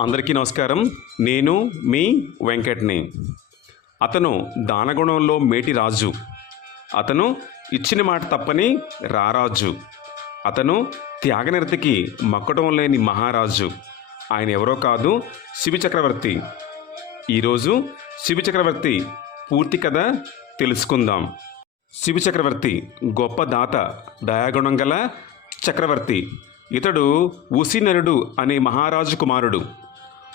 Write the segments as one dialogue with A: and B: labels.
A: అందరికీ నమస్కారం. నేను మీ వెంకట్ని. అతను దానగుణంలో మేటి రాజు. అతను ఇచ్చిన మాట తప్పని రారాజు. అతను త్యాగనిరతికి మక్కటం లేని మహారాజు. ఆయన ఎవరో కాదు శివి చక్రవర్తి. ఈరోజు శివి చక్రవర్తి పూర్తి కథ తెలుసుకుందాం. శివి చక్రవర్తి గొప్ప దాత దయాగుణం గల చక్రవర్తి. ఇతడు ఉసినరుడు అనే మహారాజు కుమారుడు.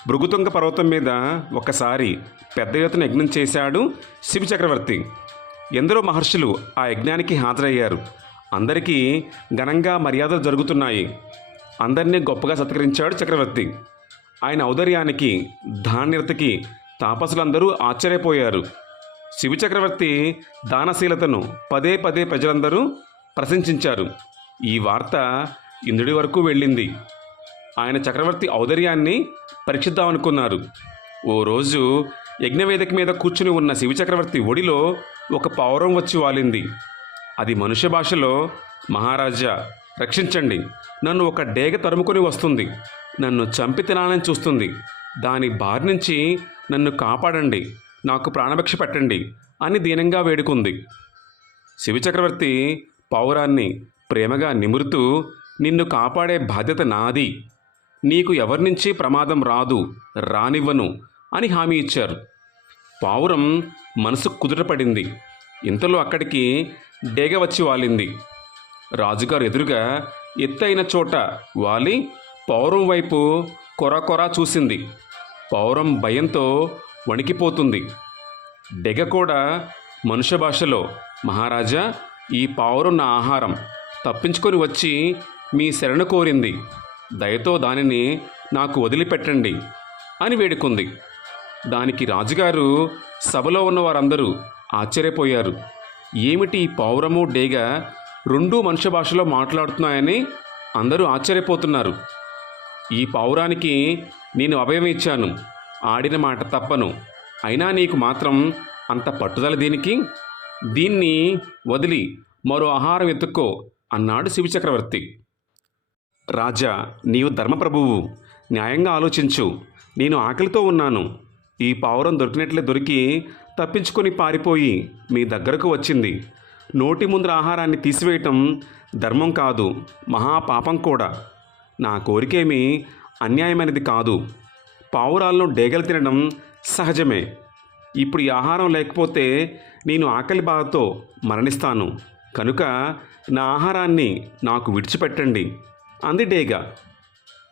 A: భృగుతుంగ పర్వతం మీద ఒకసారి పెద్ద ఎత్తున యజ్ఞం చేశాడు శివచక్రవర్తి ఎందరో మహర్షులు ఆ యజ్ఞానికి హాజరయ్యారు. అందరికీ ఘనంగా మర్యాదలు జరుగుతున్నాయి. అందరినీ గొప్పగా సత్కరించాడు చక్రవర్తి. ఆయన ఔదర్యానికి ధాన్యతకి తాపసులందరూ ఆశ్చర్యపోయారు. శివచక్రవర్తి దానశీలతను పదే పదే ప్రజలందరూ ప్రశంసించారు. ఈ వార్త ఇంద్రుడి వరకు వెళ్ళింది. ఆయన చక్రవర్తి ఔదర్యాన్ని పరీక్షిద్దామనుకున్నారు ఓ రోజు యజ్ఞవేదిక మీద కూర్చుని ఉన్న శివచక్రవర్తి ఒడిలో ఒక పావురం వచ్చి వాలింది. అది మనుష్య భాషలో మహారాజా రక్షించండి. నన్ను ఒక డేగ తరుముకొని వస్తుంది. నన్ను చంపి తినాలని చూస్తుంది. దాని బారి నుంచి నన్ను కాపాడండి. నాకు ప్రాణభిక్ష పెట్టండి అని దీనంగా వేడుకుంది. శివచక్రవర్తి పౌరాన్ని ప్రేమగా నిమురుతూ నిన్ను కాపాడే బాధ్యత నాది. నీకు ఎవరి నుంచి ప్రమాదం రాదు రానివ్వను అని హామీ ఇచ్చారు. పావురం మనసు కుదుటపడింది ఇంతలో అక్కడికి డేగ వచ్చి వాలింది. రాజుగారు ఎదురుగా ఎత్తైన చోట వాలి పౌరం వైపు కొర చూసింది. పౌరం భయంతో వణికిపోతుంది. డెగ కూడా మనుష్య భాషలో మహారాజా ఈ పావురం నా ఆహారం. తప్పించుకొని వచ్చి మీ శరణ కోరింది. దయతో దానిని నాకు వదిలిపెట్టండి అని వేడుకుంది. దానికి రాజుగారు సభలో ఉన్న వారందరూ ఆశ్చర్యపోయారు. ఏమిటి ఈ పౌరము డేగ రెండూ మనుష్య భాషలో మాట్లాడుతున్నాయని అందరూ ఆశ్చర్యపోతున్నారు. ఈ పౌరానికి నేను అభయం ఇచ్చాను ఆడిన మాట తప్పను. అయినా నీకు మాత్రం అంత పట్టుదల దీనికి? దీన్ని వదిలి మరో ఆహారం ఎత్తుక్కో అన్నాడు శివచక్రవర్తి. రాజా నీవు ధర్మప్రభువు. న్యాయంగా ఆలోచించు. నేను ఆకలితో ఉన్నాను. ఈ పావురం దొరికినట్లే దొరికి తప్పించుకొని పారిపోయి మీ దగ్గరకు వచ్చింది. నోటి ముందర ఆహారాన్ని తీసివేయటం ధర్మం కాదు మహాపాపం కూడా. నా కోరికేమీ అన్యాయమైనది కాదు. పావురాలను డేగలు తినడం సహజమే. ఇప్పుడు ఈ ఆహారం లేకపోతే నేను ఆకలి బాధతో మరణిస్తాను. కనుక నా ఆహారాన్ని నాకు విడిచిపెట్టండి. అంది డేగ.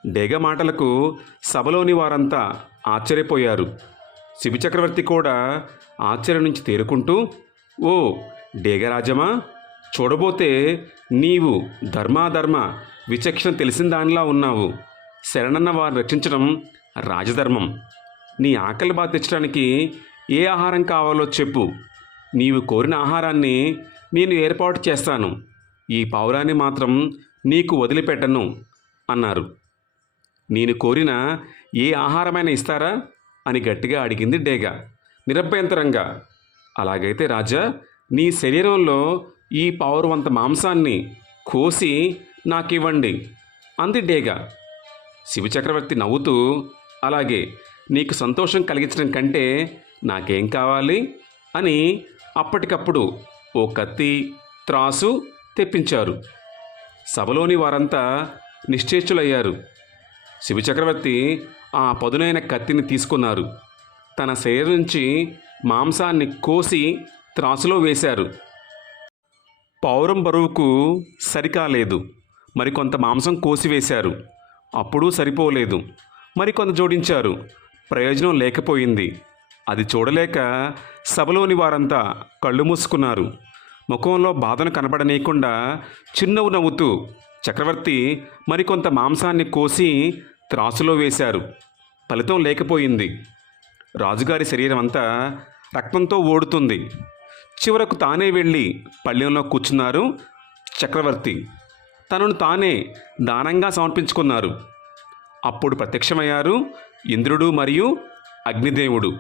A: డేగ మాటలకు సభలోని వారంతా ఆశ్చర్యపోయారు. శివచక్రవర్తి కూడా ఆశ్చర్యం నుంచి తేరుకుంటూ ఓ డేగరాజమా చూడబోతే నీవు ధర్మాధర్మ విచక్షణ తెలిసిన దానిలా ఉన్నావు. శరణన్న వారిని రక్షించడం రాజధర్మం. నీ ఆకలి బాధ తెచ్చడానికి ఏ ఆహారం కావాలో చెప్పు. నీవు కోరిన ఆహారాన్ని నేను ఏర్పాటు చేస్తాను. ఈ పావురాన్ని మాత్రం నీకు వదిలిపెట్టను అన్నారు. నేను కోరిన ఏ ఆహారమైనా ఇస్తారా? అని గట్టిగా అడిగింది డేగ. నిరభ్యంతరంగా. అలాగైతే రాజా నీ శరీరంలో ఈ పౌరవంత మాంసాన్ని కోసి నాకివ్వండి అంది డేగ. శివచక్రవర్తి నవ్వుతూ అలాగే నీకు సంతోషం కలిగించడం కంటే నాకేం కావాలి? అని అప్పటికప్పుడు ఓ కత్తి త్రాసు తెప్పించారు. సభలోని వారంతా నిశ్చేష్టులయ్యారు. శివచక్రవర్తి ఆ పదునైన కత్తిని తీసుకున్నారు. తన శరీరం నుంచి మాంసాన్ని కోసి త్రాసులో వేశారు. పౌరం బరువుకు సరికాలేదు. మరికొంత మాంసం కోసివేశారు అప్పుడు సరిపోలేదు. మరికొంత జోడించారు. ప్రయోజనం లేకపోయింది. అది చూడలేక సభలోని వారంతా కళ్ళు మూసుకున్నారు. ముఖంలో బాధను కనబడనీయకుండా చిన్నవు నవ్వుతూ చక్రవర్తి మరికొంత మాంసాన్ని కోసి త్రాసులో వేశారు. ఫలితం లేకపోయింది. రాజుగారి శరీరం అంతా రక్తంతో ఓడుతుంది. చివరకు తానే వెళ్ళి పళ్ళెంలో కూర్చున్నారు చక్రవర్తి. తనను తానే దానంగా సమర్పించుకున్నారు. అప్పుడు ప్రత్యక్షమయ్యారు ఇంద్రుడు మరియు అగ్నిదేవుడు.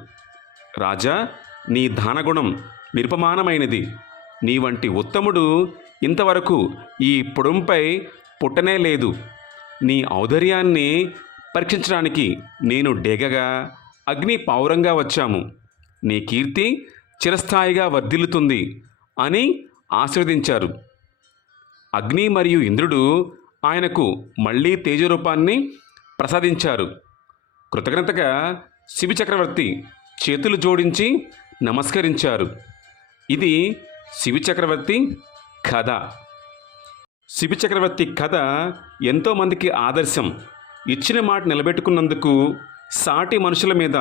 A: రాజా నీ దానగుణం నిరుపమానమైనది నీ వంటి ఉత్తముడు ఇంతవరకు ఈ పొడుంపై పుట్టనే లేదు. నీ ఔదర్యాన్ని పరీక్షించడానికి నేను డేగగా అగ్ని పావురంగా వచ్చాము. నీ కీర్తి చిరస్థాయిగా వర్ధిల్లుతుంది అని ఆశీర్వదించారు. అగ్ని మరియు ఇంద్రుడు ఆయనకు మళ్ళీ తేజరూపాన్ని ప్రసాదించారు. కృతజ్ఞతగా శిబి చక్రవర్తి చేతులు జోడించి నమస్కరించారు. ఇది శివి చక్రవర్తి కథ. శిబి చక్రవర్తి కథ ఎంతోమందికి ఆదర్శం. ఇచ్చిన మాట నిలబెట్టుకున్నందుకు సాటి మనుషుల మీద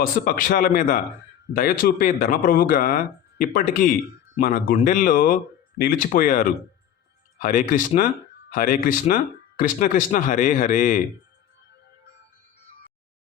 A: పశుపక్షాల మీద దయ చూపే ధర్మప్రభుగా ఇప్పటికీ మన గుండెల్లో నిలిచిపోయారు. హరే కృష్ణ హరే కృష్ణ కృష్ణ కృష్ణ హరే హరే.